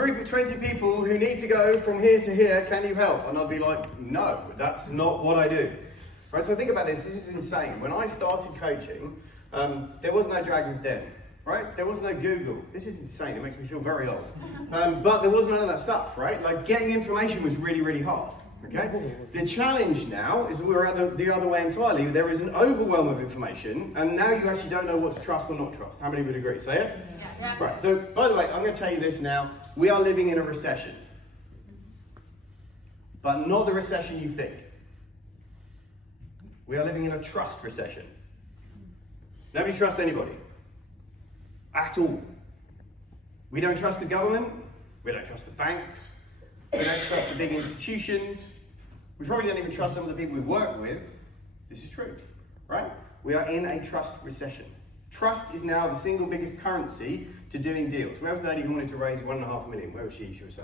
Group of 20 people who need to go from here to here, can you help? And I'd be like, no, that's not what I do. Right, so think about this is insane. When I started coaching, there was no Dragon's Den, right? There was no Google. This is insane, it makes me feel very old. But there was none of that stuff, right? Like getting information was really, really hard, okay? The challenge now is that we're at the other way entirely. There is an overwhelm of information, and now you actually don't know what to trust or not trust. How many would agree? Say it? Yeah. Right, so by the way, I'm going to tell you this now. We are living in a recession, but not the recession you think. We are living in a trust recession. Nobody trusts anybody. At all. We don't trust the government. We don't trust the banks. We don't trust the big institutions. We probably don't even trust some of the people we work with. This is true, right? We are in a trust recession. Trust is now the single biggest currency to doing deals. Where was the lady who wanted to raise $1.5 million? Where was she? She was